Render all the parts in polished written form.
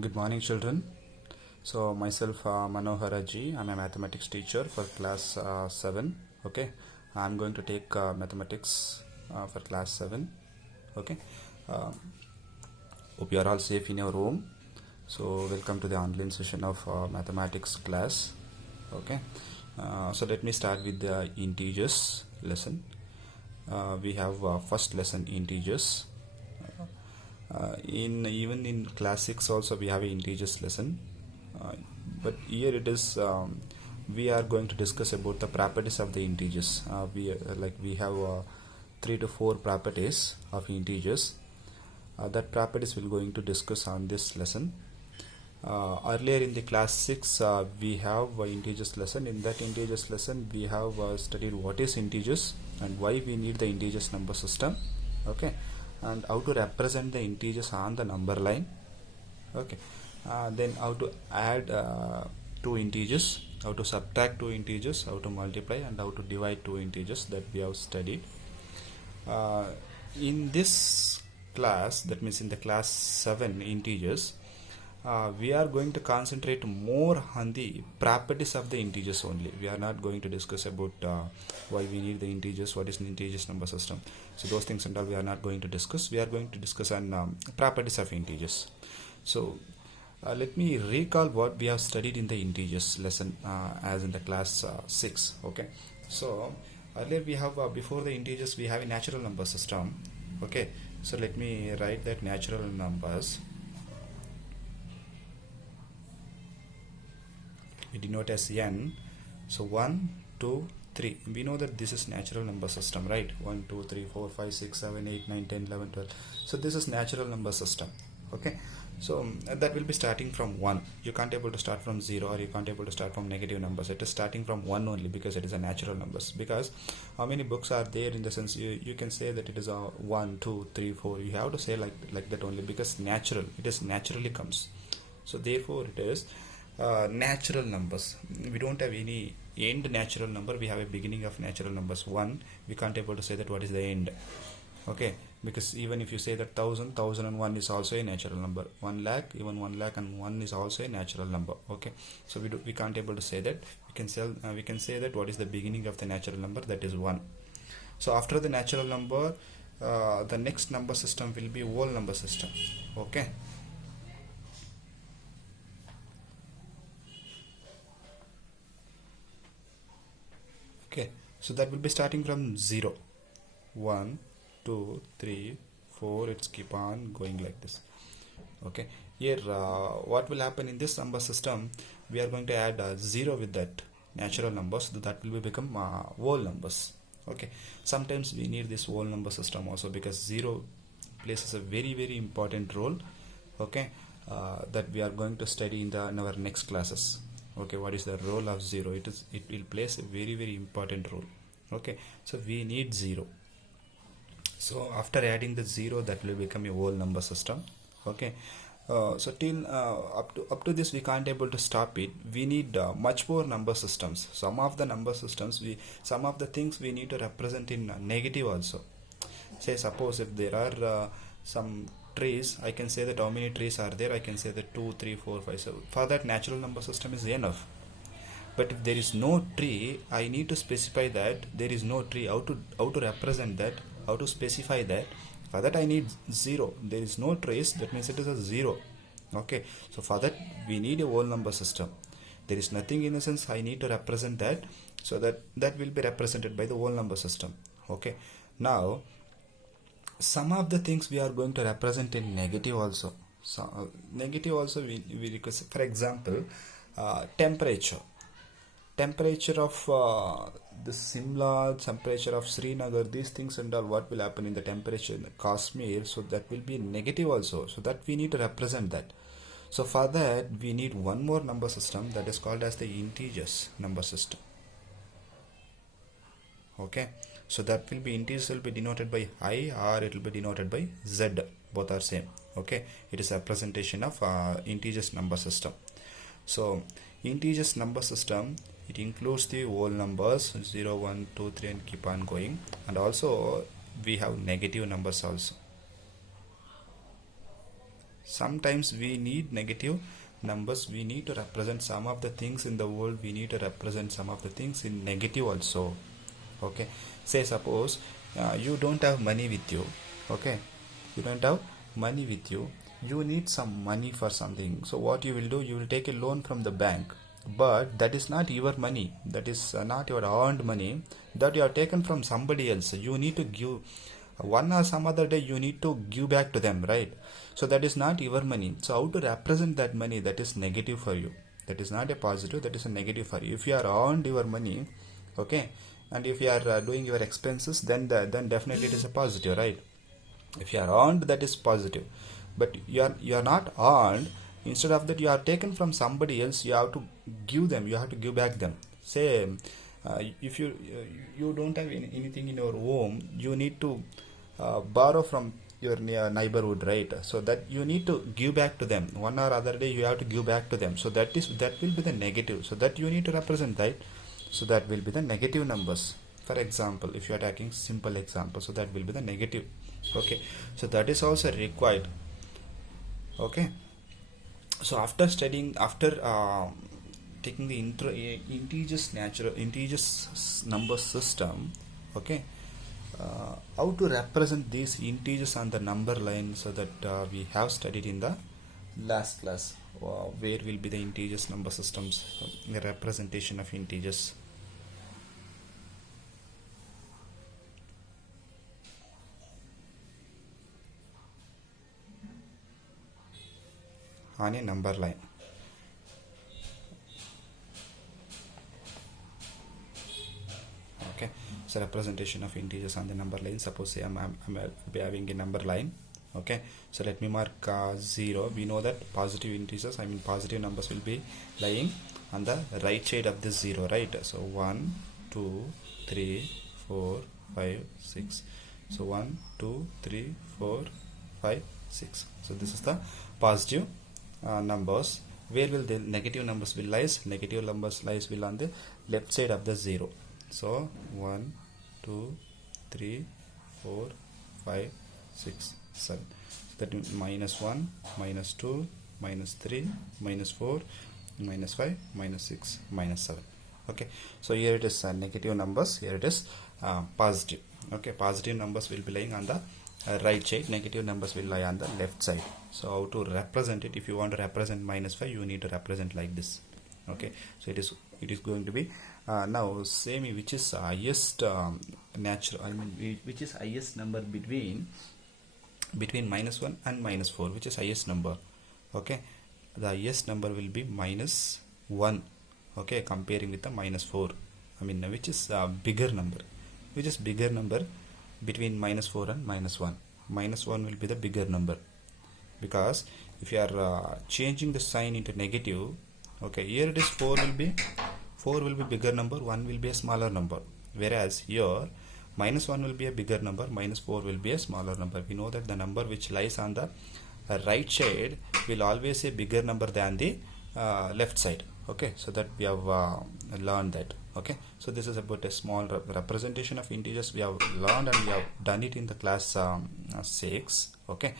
Good morning, children. So myself Manohara Ji. I'm a mathematics teacher for class 7. Okay, I'm going to take mathematics for class 7. Okay, uh, hope you are all safe in your home. So welcome to the online session of mathematics class. Okay, so let me start with the integers lesson. We have first lesson, integers. Even in class 6 also we have an integers lesson, but here it is we are going to discuss about the properties of the integers. We have 3 to 4 properties of integers. That properties we're going to discuss on this lesson. Earlier in the class 6 we have integers lesson. In that integers lesson we have studied what is integers and why we need the integers number system, okay, and how to represent the integers on the number line, okay. Then how to add two integers, how to subtract two integers, how to multiply, and how to divide two integers, that we have studied. In this class, that means in the class 7 integers, we are going to concentrate more on the properties of the integers only. We are not going to discuss about why we need the integers, what is an integers number system. So those things and all we are not going to discuss. We are going to discuss on properties of integers. So let me recall what we have studied in the integers lesson as in the class 6. Okay. So earlier we have before the integers we have a natural number system. Okay. So let me write that natural numbers. We denote as n. So 1, 2, 3. We know that this is natural number system, right? 1, 2, 3, 4, 5, 6, 7, 8, 9, 10, 11, 12. So this is natural number system. Okay. So that will be starting from 1. You can't able to start from 0, or you can't able to start from negative numbers. It is starting from 1 only, because it is a natural numbers. Because how many books are there, in the sense you can say that it is a 1, 2, 3, 4. You have to say like that only, because natural, it is naturally comes. So therefore it is natural numbers. We don't have any end natural number. We have a beginning of natural numbers 1. We can't able to say that what is the end. Okay, because even if you say that 1000, 1001 is also a natural number. 1 lakh, even 1 lakh and 1 is also a natural number. Okay, so we can't able to say that. We can say that what is the beginning of the natural number, that is 1. So after the natural number, the next number system will be whole number system. Okay. Okay, so that will be starting from 0. 1, 2, 3, 4. It's keep on going like this. Okay, here what will happen in this number system, we are going to add 0 with that natural numbers, so that will be become whole numbers. Okay, sometimes we need this whole number system also, because 0 plays a very important role. Okay, that we are going to study in our next classes. Okay, what is the role of 0? It will plays a very important role. Okay, so we need 0. So after adding the 0, that will become a whole number system. Okay, so till up to this we can't able to stop it. We need much more number systems. Some of the number systems, some of the things we need to represent in negative also. Say suppose if there are some trees, I can say that how many trees are there. I can say that 2, 3, 4, 5, 7. For that, natural number system is enough. But if there is no tree, I need to specify that there is no tree. How to represent that? How to specify that? For that I need 0. There is no trace, that means it is a 0. Okay, so for that we need a whole number system. There is nothing, in a sense I need to represent that, so that will be represented by the whole number system. Okay, now some of the things we are going to represent in negative also. So negative also we request, for example, temperature of the Simla, temperature of Srinagar, these things and all, what will happen in the temperature in the Kashmir, so that will be negative also, so that we need to represent that. So for that we need one more number system, that is called as the integers number system. Okay, so that will be, integers will be denoted by I, or it will be denoted by Z, both are same. Okay, it is a representation of integers number system. So integers number system, it includes the whole numbers 0, 1, 2, 3 and keep on going, and also we have negative numbers also. sometimes we need negative numbers. We need to represent some of the things in the world. We need to represent some of the things in negative also. Okay, say suppose you don't have money with you. Okay, you don't have money with you, you need some money for something. So what you will do, you will take a loan from the bank, but that is not your money, that is not your earned money, that you have taken from somebody else. You need to give one or some other day, you need to give back to them, right? So that is not your money. So how to represent that money? That is negative for you. That is not a positive, that is a negative for you. If you are earned your money, okay, and if you are doing your expenses, then definitely it is a positive, right? If you are earned, that is positive. But you are not earned. Instead of that, you are taken from somebody else. You have to give them, you have to give back them. Say if you don't have anything in your home, you need to borrow from your neighborhood, right? So that you need to give back to them. One or other day you have to give back to them. So that will be the negative. So that you need to represent, right? So that will be the negative numbers. For example, if you are taking simple example, so that will be the negative. Okay, so that is also required. Okay, so after studying, after taking the integers number system, okay, how to represent these integers on the number line, so that we have studied in the last class, where will be the integers number systems, the representation of integers. On a number line. Okay, so representation of integers on the number line. Suppose say I'm having a number line. Okay, so let me mark 0. We know that positive integers, I mean positive numbers, will be lying on the right side of this 0, right? So 1 2 3 4 5 6. So 1 2 3 4 5 6. So this is the positive numbers. Where will the negative numbers will lies? Negative numbers lies will on the left side of the 0. So 1 2 3 4 5 6 7. So that means -1 -2 -3 -4 -5 -6 -7. Okay, so here it is negative numbers, here it is positive. Okay, positive numbers will be lying on the right side, negative numbers will lie on the left side. So how to represent it? If you want to represent -5, you need to represent like this. Okay, so it is going to be now say me which is highest natural, I mean which is highest number between -1 and -4, which is highest number. Okay, the highest number will be -1. Okay, comparing with the -4, I mean which is bigger number, which is bigger number between -4 and -1. -1 will be the bigger number, because if you are changing the sign into negative, okay, here it is 4 will be bigger number, 1 will be a smaller number, whereas here -1 will be a bigger number, -4 will be a smaller number. We know that the number which lies on the right side will always a bigger number than the left side. Okay, so that we have learned that. Okay, so this is about a small representation of integers we have learned, and we have done it in the class 6. Okay,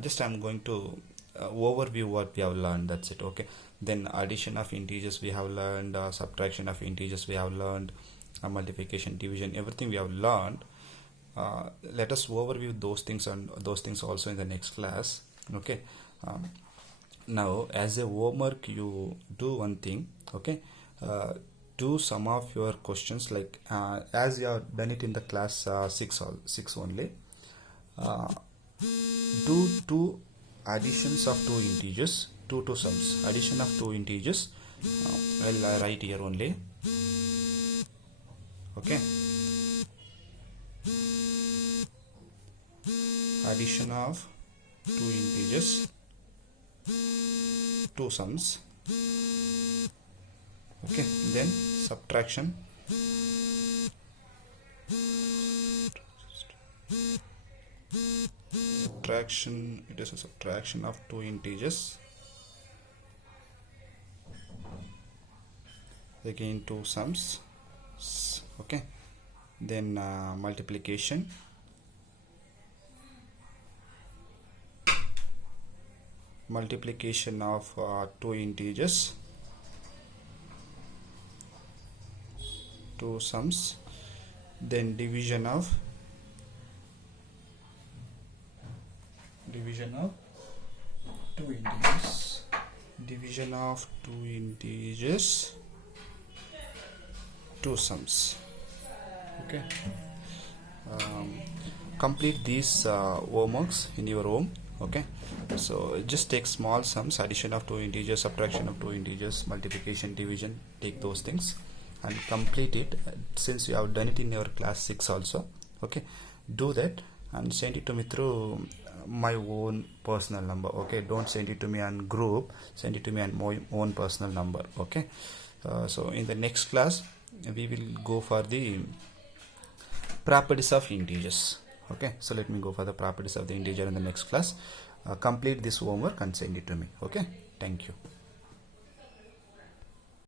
just I'm going to overview what we have learned, that's it. Okay, then addition of integers we have learned, subtraction of integers we have learned, multiplication, division, everything we have learned. Let us overview those things and those things also in the next class. Okay, now as a homework you do one thing. Okay, do some of your questions like as you have done it in the class 6 only. Do two additions of two integers, two sums, addition of two integers. I'll write here only. Okay, addition of two integers, two sums. Okay, then subtraction, it is a subtraction of two integers, again two sums. Okay, then multiplication, multiplication of two integers, two sums, then division of two integers, division of two integers, two sums. Okay. Complete these homeworks in your home. Okay, so just take small sums, addition of two integers, subtraction of two integers, multiplication, division, take those things and complete it, since you have done it in your class 6 also. Okay, do that and send it to me through my own personal number. Okay, don't send it to me on group, send it to me on my own personal number. Okay, so in the next class we will go for the properties of integers. Okay, so let me go for the properties of the integer in the next class. Complete this homework and send it to me. Okay, thank you.